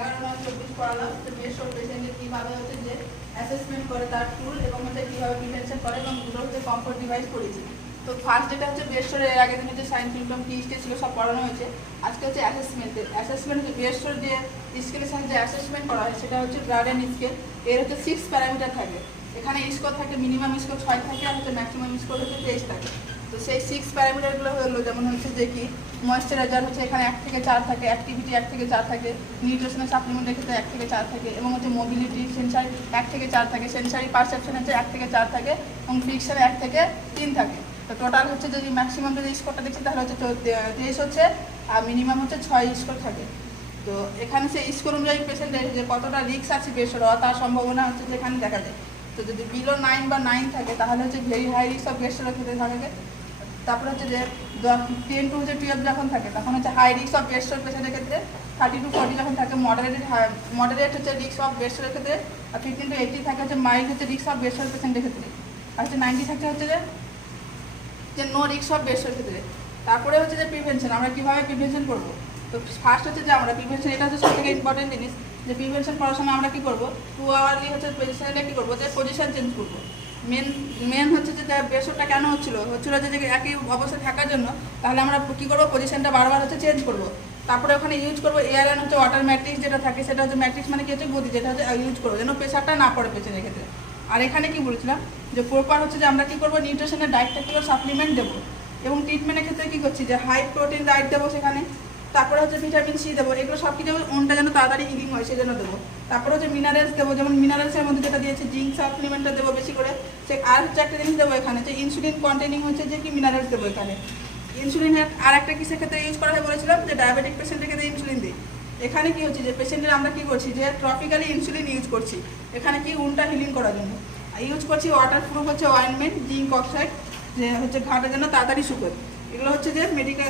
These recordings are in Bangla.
11/9/24 পড়ালাম যে বেস্ট অফ পেশেন্টের কীভাবে হচ্ছে যে অ্যাসেসমেন্ট করে তার টুল এবং হচ্ছে কীভাবে প্রিভেনশন করে এবং দুটো হচ্ছে কমফোর্ট ডিভাইস পড়েছি। তো ফার্স্ট যেটা হচ্ছে বেস্টর এর আগের দিনে যে সাইন সিমটম কি স্টেজ ছিল সব পড়ানো হয়েছে। আজকে হচ্ছে অ্যাসেসমেন্ট হচ্ছে বেস্টর যে স্কেলের সাহায্যে অ্যাসেসমেন্ট করা হয় সেটা হচ্ছে গার্ডেন স্কেল। এর হচ্ছে 6 প্যারামিটার থাকে। এখানে স্কোর থাকে, মিনিমাম স্কোর 6 থাকে আর হচ্ছে ম্যাক্সিমাম স্কোর হচ্ছে 23 থাকে। তো সেই 6 প্যারামিটারগুলো হলো যেমন হচ্ছে যে কি ময়েশ্চারাইজার হচ্ছে এখানে 1 থেকে 4 থাকে, অ্যাক্টিভিটি 1 থেকে 4 থাকে, নিউট্রিশনাল সাপ্লিমেন্টের ক্ষেত্রে 1 থেকে 4 থাকে এবং হচ্ছে মোবিলিটি সেন্সারি 1 থেকে 4 থাকে, সেন্সারি পারসেপশন হচ্ছে 1 থেকে 4 থাকে এবং ফিকশন 1 থেকে 3 থাকে। তো টোটাল হচ্ছে যদি ম্যাক্সিমাম যদি স্কোরটা দেখছি তাহলে হচ্ছে 23 হচ্ছে আর মিনিমাম হচ্ছে 6 স্কোর থাকে। তো এখানে সে স্কোর অনুযায়ী পেশেন্টের যে কতটা রিস্ক আছে বেশি হওয়া তার সম্ভাবনা হচ্ছে যে এখানে দেখা যায়। তো যদি বিলো 9 বা 9 থাকে তাহলে হচ্ছে very high risk of best ক্ষেত্রে থাকে। তারপরে হচ্ছে যে 10 to 12 যখন থাকে তখন হচ্ছে হাই রিস্ক অফ বেস্ট পেশেন্টের ক্ষেত্রে, 30 to 40 যখন থাকে মডারেট হচ্ছে রিস্ক অফ বেস্টের ক্ষেত্রে, আর 15 to 80 থাকে হচ্ছে মাইল্ড হচ্ছে রিস্ক অফ বেস্ট পেশেন্টের ক্ষেত্রে, আর হচ্ছে 90 থাকে হচ্ছে যে নো রিস্ক অফ বেস্টের ক্ষেত্রে। তারপরে হচ্ছে যে প্রিভেনশন, আমরা কীভাবে প্রিভেনশন করবো। তো ফার্স্ট হচ্ছে যে আমরা প্রিভেনশন, এটা হচ্ছে সবথেকে ইম্পর্টেন্ট জিনিস যে প্রিভেনশন করার সময় আমরা কী করবো 2 আওয়ারলি হচ্ছে পেশেন্টটা কী করবো যে পজিশন চেঞ্জ করবো। মেন হচ্ছে যে বেসরটা কেন হচ্ছিলো যে একই অবস্থায় থাকার জন্য, তাহলে আমরা কী করবো পজিশনটা বারবার হচ্ছে চেঞ্জ করবো। তারপরে ওখানে ইউজ করবো এয়ার অ্যান্ড হচ্ছে ওয়াটার ম্যাট্রিক্স যেটা থাকে সেটা হচ্ছে ম্যাট্রিক্স মানে কি হচ্ছে গদি, যেটা হচ্ছে ইউজ করবো যেন প্রেশারটা না পড়ে পেশেন্টের ক্ষেত্রে। আর এখানে কি বলেছিলাম যে প্রপার হচ্ছে যে আমরা কী করবো নিউট্রিশনের ডায়েটটা কী করে সাপ্লিমেন্ট দেবো এবং ট্রিটমেন্টের ক্ষেত্রে কী করছি যে হাই প্রোটিন ডায়েট দেবো সেখানে। তারপরে হচ্ছে ভিটামিন সি দেবো, এগুলো সব কিছু ওনটা যেন তাড়াতাড়ি হিলিং হয় সেই জন্য দেবো। তারপরে হচ্ছে মিনারেলস দেবো, যেমন মিনারেলসের মধ্যে যেটা দিয়েছে জিঙ্ক সাপ্লিমেন্টটা দেবো বেশি করে। সে আর হচ্ছে একটা জিনিস দেবো এখানে যে ইনসুলিন কন্টেনিং হচ্ছে যে কি মিনারেলস দেবো এখানে। ইনসুলিনের আর একটা কিসের ক্ষেত্রে ইউজ করা হয় বলেছিলাম যে ডায়াবেটিক পেশেন্টের ক্ষেত্রে ইনসুলিন দিই। এখানে কি হচ্ছে যে পেশেন্টের আমরা কী করছি যে ট্রপিক্যালি ইনসুলিন ইউজ করছি এখানে কি উনটা হিলিং করার জন্য ইউজ করছি। ওয়াটার প্রুফ হচ্ছে অয়েনমেন্ট, জিঙ্ক অক্সাইড যে হচ্ছে ঘাটের জন্য তাড়াতাড়ি শুকোয়। এগুলো হচ্ছে যে মেডিকেল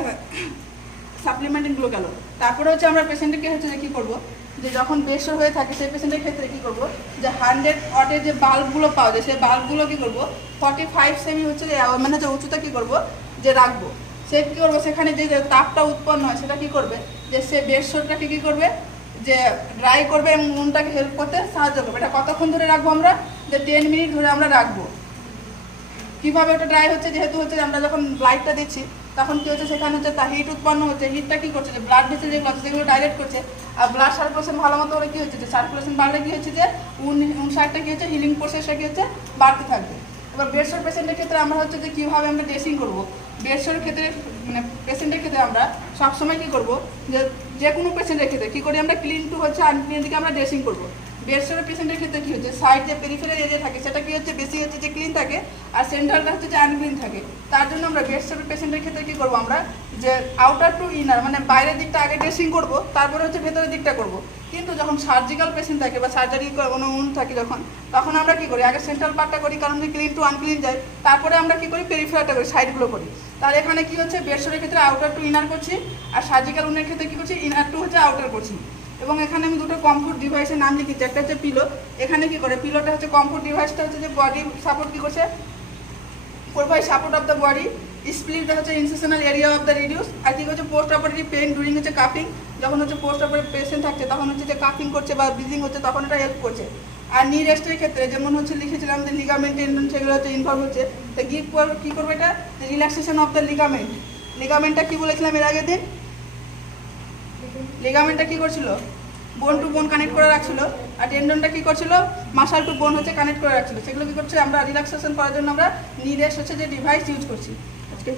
সাপ্লিমেন্টগুলো গেল। তারপরে হচ্ছে আমরা পেশেন্টকে হচ্ছে যে কী করবো যে যখন বেস্ট হয়ে থাকে সেই পেশেন্টের ক্ষেত্রে কী করবো যে 100 ওয়াটের যে বাল্বগুলো পাওয়া যায় সেই বাল্বগুলো কী করবো 45 সেমি হচ্ছে যে মানে হচ্ছে উঁচুতে কী করবো যে রাখবো। সে কী করবো সেখানে যে তাপটা উৎপন্ন হয় সেটা কী করবে যে সে বেস্টটাকে কী করবে যে ড্রাই করবে এবং নুনটাকে হেল্প করতে সাহায্য করবে। এটা কতক্ষণ ধরে রাখবো আমরা যে 10 মিনিট ধরে আমরা রাখবো। কীভাবে ওটা ড্রাই হচ্ছে যেহেতু হচ্ছে আমরা যখন লাইটটা দিচ্ছি তখন কী হচ্ছে সেখানে হচ্ছে তা হিট উৎপন্ন হচ্ছে। হিটটা কী করছে যে ব্লাড ভেসেল যেগুলো আছে সেগুলো ডাইরেক্ট করছে আর ব্লাড সার্কুলেশন ভালো মতো করে কী হচ্ছে যে সার্কুলেশন বাড়লে কী হচ্ছে যে সাইডটা কী হচ্ছে হিলিং প্রসেসটা কী হচ্ছে বাড়তে থাকবে। এবার বেডশোর পেশেন্টের ক্ষেত্রে আমরা হচ্ছে যে কীভাবে আমরা ড্রেসিং করবো। বেডশোর ক্ষেত্রে মানে পেশেন্টের ক্ষেত্রে আমরা সবসময় কী করবো যে কোনো পেশেন্টের ক্ষেত্রে কী করি আমরা ক্লিন টু হচ্ছে আনক্লিন দিকে আমরা ড্রেসিং করবো। বেডশোরের পেশেন্টের ক্ষেত্রে কী হচ্ছে সাইড যে পেরিফেরাল এরিয়া থাকে সেটা কী হচ্ছে বেশি হচ্ছে যে ক্লিন থাকে আর সেন্ট্রালটা হচ্ছে যে আনক্লিন থাকে। তার জন্য আমরা বেডশোরের পেশেন্টের ক্ষেত্রে কী করবো আমরা যে আউটার টু ইনার মানে বাইরের দিকটা আগে ড্রেসিং করবো তারপরে হচ্ছে ভেতরের দিকটা করবো। কিন্তু যখন সার্জিক্যাল পেশেন্ট থাকে বা সার্জারি কোনো থাকে তখন আমরা কী করি আগে সেন্ট্রাল পার্টটা করি কারণ যে ক্লিন টু আনক্লিন যায়, তারপরে আমরা কী করি পেরিফেরালটা করি সাইডগুলো করি। তাহলে এখানে কী হচ্ছে বেডশোরের ক্ষেত্রে আউটার টু ইনার করছি আর সার্জিক্যাল উনের ক্ষেত্রে কী করছি ইনার টু হচ্ছে আউটার করছি। এবং এখানে আমি দুটো কমফোর্ট ডিভাইসের নাম লিখেছি, একটা হচ্ছে পিলো। এখানে কী করে পিলোটা হচ্ছে কমফোর্ট ডিভাইসটা হচ্ছে যে বডি সাপোর্ট কী করছে provide support of the body, স্প্লিটটা হচ্ছে incisional area of the reduce, আর কী হচ্ছে পোস্ট অপারেটিভ পেইন ডুরিং হচ্ছে কাফিং। যখন হচ্ছে পোস্ট অপারেটিভ পেশেন্ট থাকছে তখন হচ্ছে যে কাফিং করছে বা ব্রিদিং হচ্ছে তখন এটা হেল্প করছে। আর নি রেস্টের ক্ষেত্রে যেমন হচ্ছে লিখেছিলাম যে লিগামেন্ট টেন্ডন সেগুলো হচ্ছে ইনভলভ হচ্ছে। তো কী করবো এটা রিল্যাক্সেশন অফ দ্য লিগামেন্ট। লিগামেন্টটা কী বলেছিলাম এর আগের দিন লিগামেন্টটা কী করছিল বোন টু বোন কানেক্ট করে রাখছিল আর টেন্ডনটা কী করছিল মাসাল টু বোন হচ্ছে কানেক্ট করে রাখছিল। সেগুলো কী করছে আমরা রিল্যাক্সেশন করার জন্য আমরা নি রেস্ট হচ্ছে যে ডিভাইস ইউজ করছি আজকে।